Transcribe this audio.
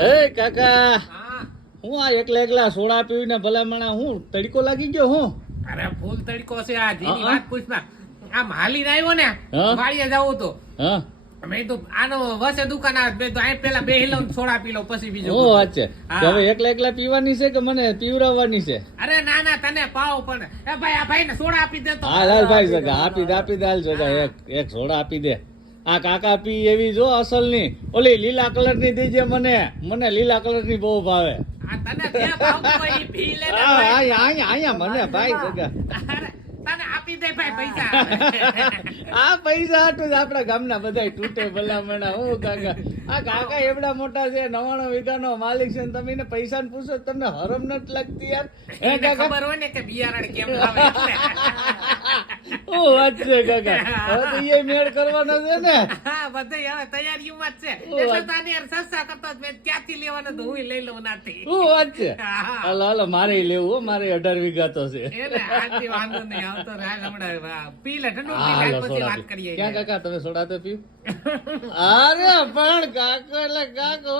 એ કાકા હું આ એકલા એકલા સોડા પીવીને ભલામણા હું? તડકો લાગી ગયો હું? અરે ફૂલ તડકો છે આ હા, વાત પૂછના આમ હાલીને આવ્યો ને. વાડીએ જવું તો. મેં તો આનો વસે દુકાન આવે તો આ પેલા બે હિલો સોડા પીલો પછી બીજું ઓ બધું. વાત છે હવે એકલા એકલા પીવાની છે કે મને પીવરાવવાની છે? અરે ના ના તને પાવ પણ. એ ભાઈ આ ભાઈ ને સોડા આપી દે તો. હા લાલ ભાઈ સગા આપી દે આપી દે હાલ સગા એક એક સોડા આપી દે. આ કાકા પી એવી જો અસલની ઓલી લીલા કલરની દીજે મને મને લીલા કલરની બહુ ભાવે. આ ને મને ભાઈ આપી દે ભાઈ પૈસા. આ પૈસા હાટું જ આપણા ગામના બધા તૂટે ભલામણા હો કાકા. આ કાકા એવડા મોટા છે નવાણું વીઘાનો માલિક છે ને તમે એને પૈસા પૂછો તો તમને હરમ નથી લાગતી યાર. ખબર હોય ને કે બિયારણ કેમ. ઓ વાત છે કાકા. હવે તો એ મેળ કરવાનો છે ને. હા બધાય હવે તૈયારીઓમાં જ છે. એટલે વાત. યાર સસ્તા કરતા મેં ત્યાંથી લેવાના તો હું લઈ લઉં નાથી. શું વાત છે? હા. હાલો હાલો મારે લેવું મારે અઢાર વીઘા તો છે. એટલે વાંધો નહીં આવતો રહે હમણાં પી લે ઠંડુ પી લે પછી વાત કરીએ ક્યાં કાકા તમે સોડા તો પીવું અરે પણ કાકો એટલે કાકો